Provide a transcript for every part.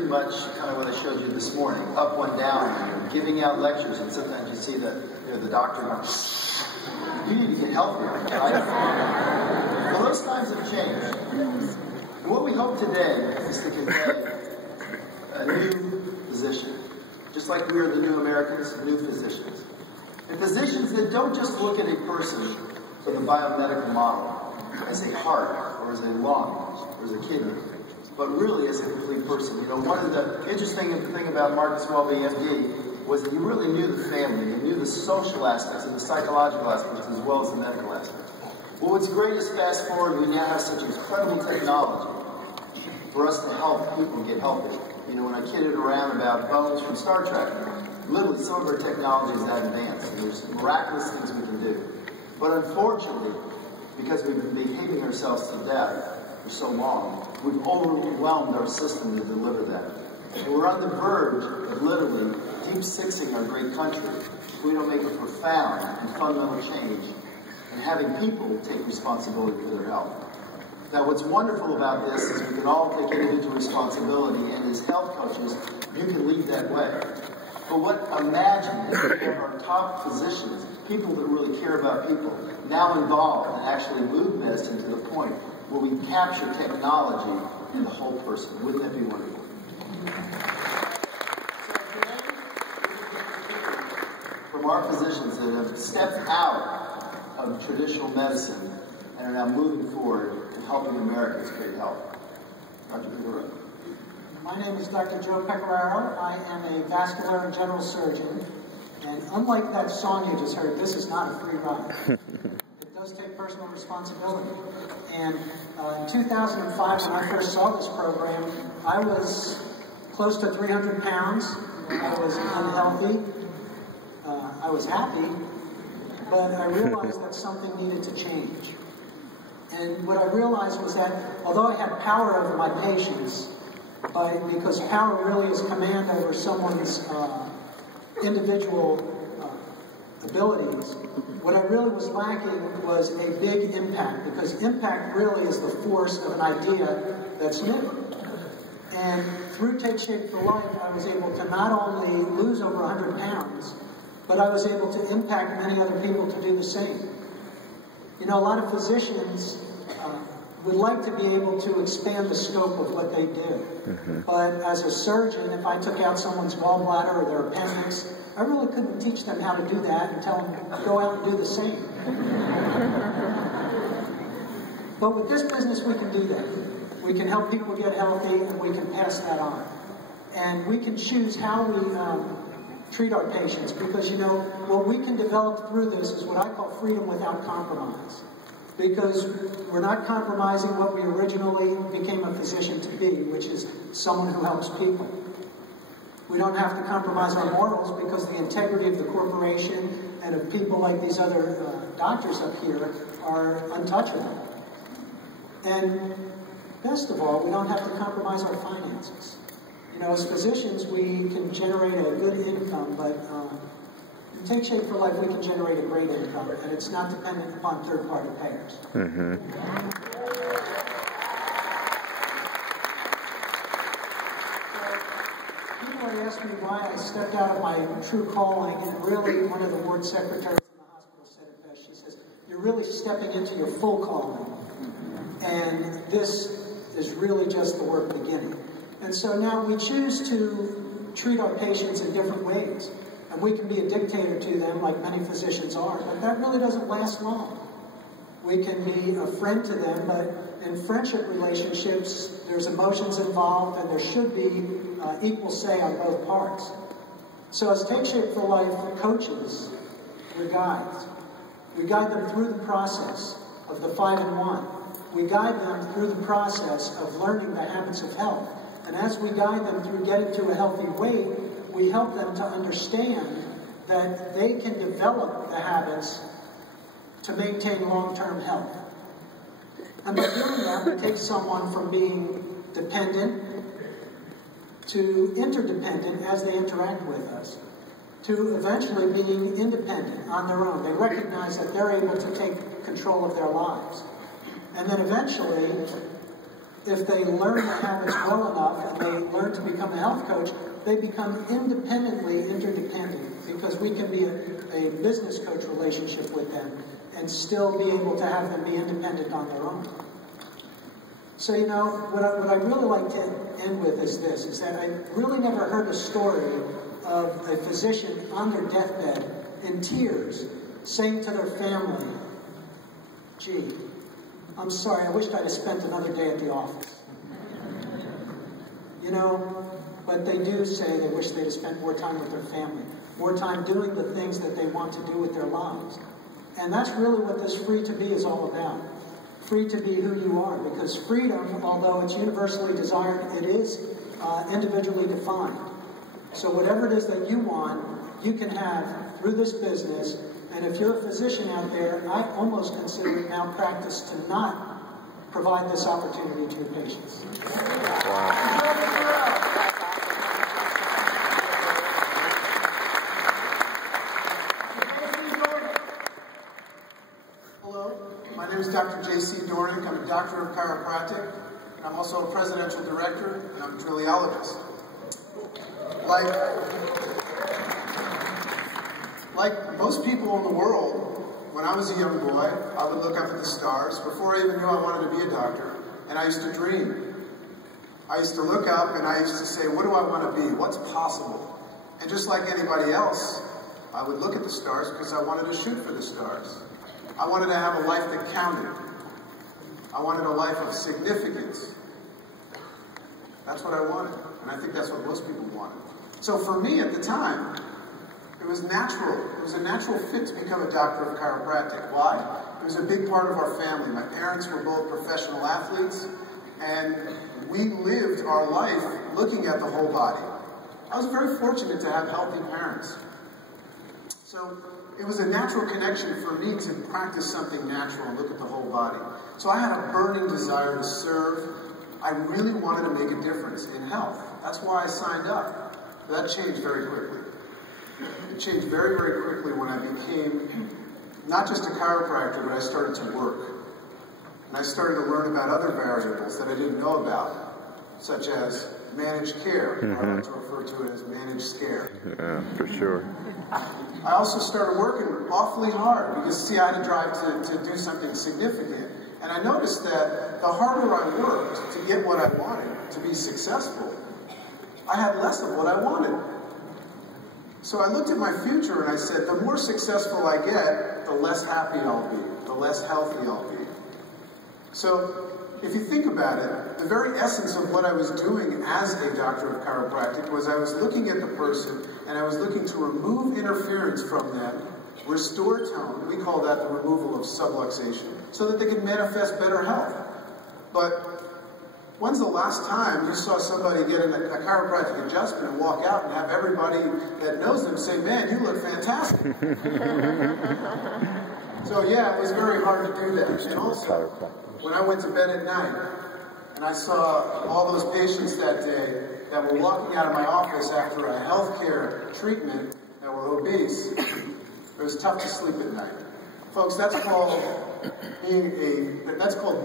pretty much kind of what I showed you this morning, up, one, down, giving out lectures, and sometimes you see the doctor going, you need to get healthier. Well, those times have changed. And what we hope today is to convey a new position. Just like we are the new Americans, new physicians. And physicians that don't just look at a person from the biomedical model as a heart, or as a lung, or as a kidney, but really as a complete person. One of the interesting thing about Marcus Welby, MD, was that he really knew the family, he knew the social aspects and the psychological aspects as well as the medical aspects. Well, what's great is fast forward, we now have such incredible technology for us to help people get healthy. When I kidded around about bones from Star Trek, literally some of our technology is that advanced, and there's miraculous things we can do. But unfortunately, because we've been behaving ourselves to death for so long, we've overwhelmed our system to deliver that. And we're on the verge of literally deep sixing our great country if we don't make a profound and fundamental change in having people take responsibility for their health. Now, what's wonderful about this is we can all take individual responsibility, and as health coaches, you can lead that way. But imagine if we have our top physicians, people that really care about people, now involved and actually move medicine to the point where we capture technology in the whole person. Wouldn't that be wonderful? So today, from our physicians that have stepped out of traditional medicine and are now moving forward and helping Americans create health. Dr. Pecoraro. My name is Dr. Joe Pecoraro. I am a vascular and general surgeon. And unlike that song you just heard, this is not a free ride. It does take personal responsibility. And in 2005, when I first saw this program, I was close to 300 pounds. I was unhealthy. I was happy. But I realized that something needed to change. And what I realized was that although I had power over my patients, because power really is command over someone's individual abilities, what I really was lacking was a big impact, because impact really is the force of an idea that's new. And through Take Shape for Life, I was able to not only lose over 100 pounds, but I was able to impact many other people to do the same. A lot of physicians would like to be able to expand the scope of what they do. But as a surgeon, if I took out someone's gallbladder or their appendix, I really couldn't teach them how to do that and tell them to go out and do the same. But with this business, we can do that. We can help people get healthy, and we can pass that on. And we can choose how we treat our patients, because, what we can develop through this is what I call freedom without compromise. Because we're not compromising what we originally became a physician to be, which is someone who helps people. We don't have to compromise our morals, because the integrity of the corporation and of people like these other doctors up here are untouchable. And best of all, we don't have to compromise our finances. As physicians, we can generate a good income, but in Take Shape for Life, we can generate a great income, and it's not dependent upon third-party payers. People have asked me why I stepped out of my true calling, and really, one of the ward secretaries in the hospital said it best. She says, you're really stepping into your full calling, and this is really just the work beginning. And so now we choose to treat our patients in different ways. And we can be a dictator to them, like many physicians are, but that really doesn't last long. We can be a friend to them, but in friendship relationships, there's emotions involved, and there should be equal say on both parts. So as Take Shape for Life coaches, we're guides. We guide them through the process of the 5 in 1. We guide them through the process of learning the habits of health. And as we guide them through getting to a healthy weight, we help them to understand that they can develop the habits to maintain long-term health. And by doing that, we take someone from being dependent to interdependent as they interact with us, to eventually being independent on their own. They recognize that they're able to take control of their lives. And then eventually, if they learn the habits well enough and they learn to become a health coach, they become independently interdependent, because we can be a business coach relationship with them and still be able to have them be independent on their own. So, you know, what I really like to end with is this, is that I really never heard a story of a physician on their deathbed in tears saying to their family, gee, I'm sorry, I wished I'd have spent another day at the office. You know, but they do say they wish they'd have spent more time with their family, more time doing the things that they want to do with their lives. And that's really what this Free to Be is all about. Free to be who you are, because freedom, although it's universally desired, it is individually defined. So whatever it is that you want, you can have through this business. And if you're a physician out there, I almost consider it malpractice to not provide this opportunity to your patients. Wow. My name is Dr. J.C. Dornick. I'm a doctor of chiropractic, and I'm also a presidential director, and I'm a teleologist. Like most people in the world, when I was a young boy, I would look up at the stars. Before I even knew I wanted to be a doctor, and I used to dream. I used to look up and I used to say, what do I want to be? What's possible? And just like anybody else, I would look at the stars because I wanted to shoot for the stars. I wanted to have a life that counted. I wanted a life of significance. That's what I wanted, and I think that's what most people wanted. So for me at the time, it was natural. It was a natural fit to become a doctor of chiropractic. Why? It was a big part of our family. My parents were both professional athletes, and we lived our life looking at the whole body. I was very fortunate to have healthy parents. So it was a natural connection for me to practice something natural and look at the whole body. So I had a burning desire to serve. I really wanted to make a difference in health. That's why I signed up. But that changed very quickly. It changed very, very quickly when I became not just a chiropractor, but I started to work. And I started to learn about other variables that I didn't know about, such as managed care. I like to refer to it as managed care. Yeah, for sure. I also started working awfully hard because, see, I had to drive to do something significant. And I noticed that the harder I worked to get what I wanted, to be successful, I had less of what I wanted. So I looked at my future and I said, the more successful I get, the less happy I'll be, the less healthy I'll be. So if you think about it, the very essence of what I was doing as a doctor of chiropractic was I was looking at the person and I was looking to remove interference from them, restore tone, we call that the removal of subluxation, so that they could manifest better health. But when's the last time you saw somebody get a chiropractic adjustment and walk out and have everybody that knows them say, man, you look fantastic? So yeah, it was very hard to do that. And also, when I went to bed at night and I saw all those patients that day that were walking out of my office after a healthcare treatment that were obese, it was tough to sleep at night. Folks, that's called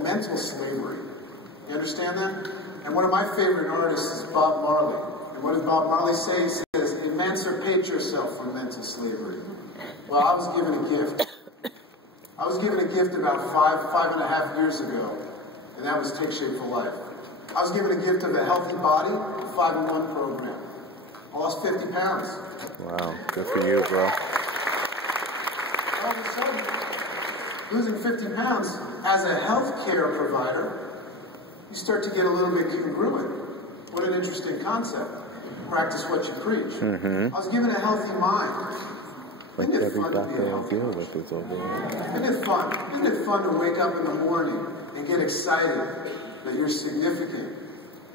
mental slavery. You understand that? And one of my favorite artists is Bob Marley. And what does Bob Marley say? He says, emancipate yourself from mental slavery. Well, I was given a gift. I was given a gift about 5.5 years ago, and that was Take Shape for Life. I was given a gift of a healthy body, a 5-in-1 program. I lost 50 pounds. Wow, good for you, bro. All of a sudden, losing 50 pounds as a healthcare provider, you start to get a little bit congruent. What an interesting concept. Practice what you preach. I was given a healthy mind. Like Isn't it every fun to be doctor a I healthy deal person? with is over there. Isn't it fun? Isn't it fun to wake up in the morning and get excited that you're significant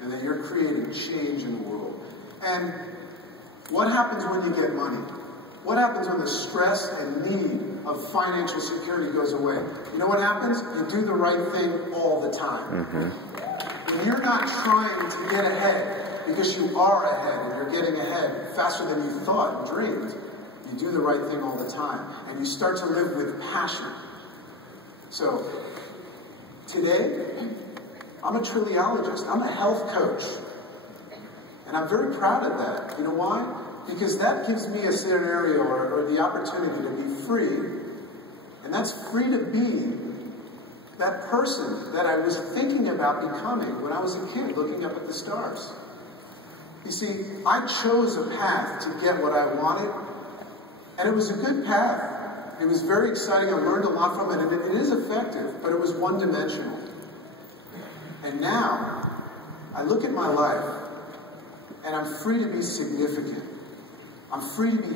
and that you're creating change in the world? And what happens when you get money? What happens when the stress and need of financial security goes away? You know what happens? You do the right thing all the time. When you're not trying to get ahead because you are ahead and you're getting ahead faster than you thought and dreamed, you do the right thing all the time, and you start to live with passion. So, today, I'm a teleologist. I'm a health coach. And I'm very proud of that. You know why? Because that gives me a scenario or the opportunity to be free. And that's free to be that person that I was thinking about becoming when I was a kid looking up at the stars. You see, I chose a path to get what I wanted, and it was a good path. It was very exciting. I learned a lot from it, and it is effective, but it was one-dimensional. And now, I look at my life, and I'm free to be significant. I'm free to be